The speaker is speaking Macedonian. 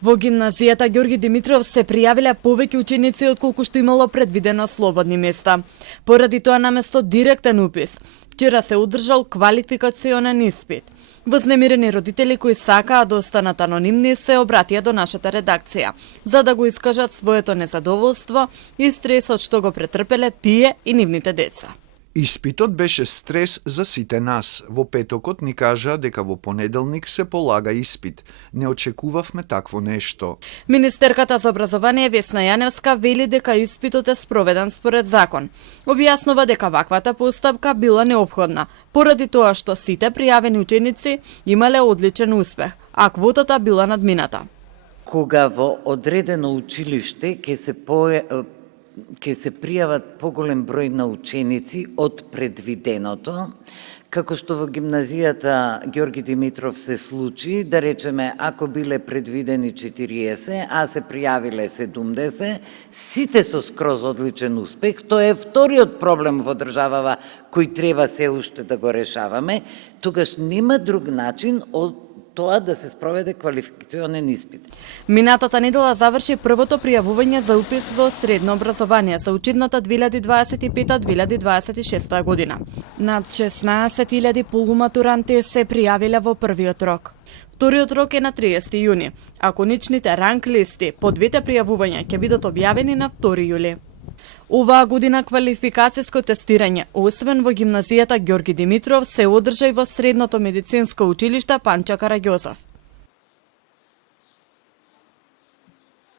Во гимназијата Ѓорги Димитров се пријавиле повеќе ученици отколку што имало предвидено слободни места. Поради тоа наместо директен упис, вчера се одржал квалификационен испит. Вознемирени родители кои сакаат да останат анонимни се обратија до нашата редакција, за да го искажат своето незадоволство и стресот што го претрпеле тие и нивните деца. Испитот беше стрес за сите нас. Во петокот ни кажа дека во понеделник се полага испит. Не очекувавме такво нешто. Министерката за образование Весна Јаневска вели дека испитот е спроведен според закон. Објаснува дека ваквата постапка била неопходна, поради тоа што сите пријавени ученици имале одличен успех, а квотата била надмината. Кога во одредено училиште ќе се пријават поголем број на ученици од предвиденото, како што во гимназијата Ѓорги Димитров се случи, да речеме, ако биле предвидени 40, а се пријавиле 70, сите со скроз одличен успех, тоа е вториот проблем во државава кој треба се уште да го решаваме, тогаш нема друг начин од тоа да се спроведе квалификационен испит. Минатата недела заврши првото пријавување за упис во средно образование за учебната 2025-2026 година. Над 16.000 полуматуранти се пријавиле во првиот рок. Вториот рок е на 30 јуни, а конечните ранг листи по двете пријавувања ќе бидат објавени на 2 јули. Оваа година квалификацијско тестирање, освен во гимназијата Ѓорги Димитров, се одржа и во средното медицинско училиште Панча Караѓозов.